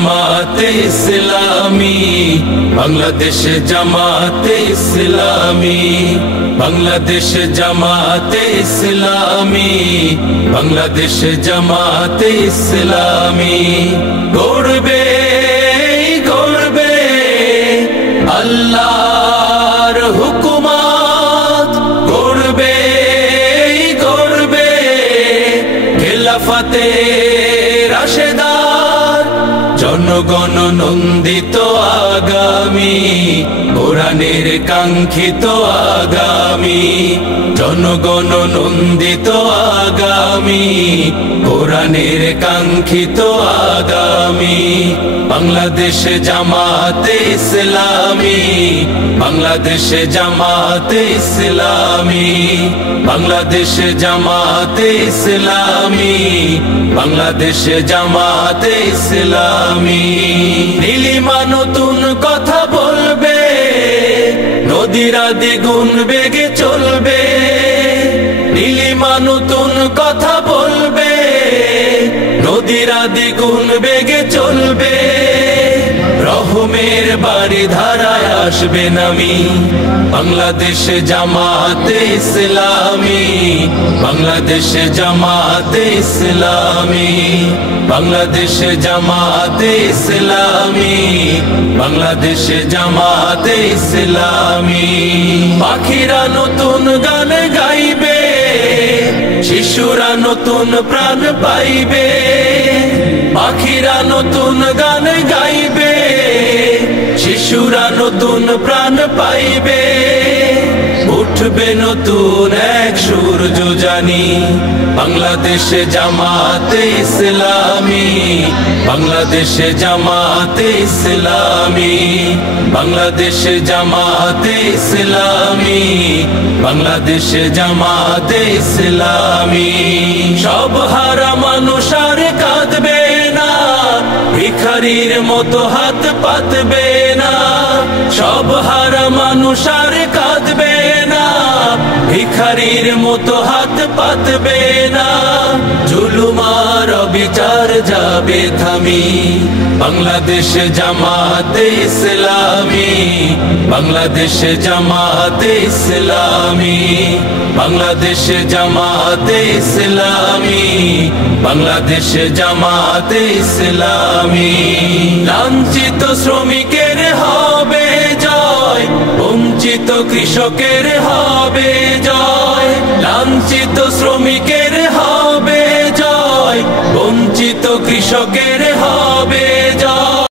জামাতে ইসলামী, বাংলাদেশ জামাতে ইসলামী, বাংলাদেশ জামাতে ইসলামী, বাংলাদেশ জামাতে ইসলামী। গড়বে গড়বে আল্লাহর হুকুমত, গড়বে গড়বে খেলাফতে রাশেদার, জনগণ নন্দিত আগামী, কোরআনের কাঙ্ক্ষিত আগামী, জনগণ নন্দিত আগামী, কোরআনের কাঙ্ক্ষিত আগামী। বাংলাদেশ জামাতে ইসলামী, বাংলাদেশ জামাতে ইসলামী, বাংলাদেশ জামাতে ইসলামী, বাংলাদেশ জামাতে ইসলামী। নীলিমা নতুন কথা বলবে, নদীরা দ্বিগুণ বেগে চলবে, নীলিমা নতুন কথা বলবে, নদীরা দ্বিগুণ বেগে চলবে। রহমের বাড়ি ধারায় আসবে নামি, বাংলাদেশ জামাতে ইসলামী, বাংলাদেশ জামাতে ইসলামী, বাংলাদেশ জামাতে ইসলামী, বাংলাদেশ জামাতে ইসলামী। পাখিরা নতুন গান গাইবে, শিশুরা নতুন প্রাণ পাইবে, পাখিরা নতুন গান গাইবে, শিশুরা নতুন প্রাণ পাইবে। উঠবে নতুন এক সূর্য জানি, বাংলাদেশ জামাতে ইসলামী, বাংলাদেশ জামাতে ইসলামী, বাংলাদেশ জামাতে ইসলামী, বাংলাদেশ জামাতে ইসলামী। সব হারা মানুষ আর কাঁদবে না, ভিখারির মতো হাত পাতবে না, সব হারা মানুষ আর কাঁদবে না, ভিখারির মতো হাত পাতবে না। জুলুমার অবিচার যাবে থামি, বাংলাদেশ জামাতে ইসলামী, বাংলাদেশ জামাতে ইসলামী, বাংলাদেশ জামাতে ইসলামী, বাংলাদেশ জামাতে ইসলামী। লাঞ্ছিত শ্রমিকের হবে জয়, বঞ্চিত কৃষকের হবে জয়, লাঞ্ছিত শ্রমিকের হবে জয়, বঞ্চিত কৃষকের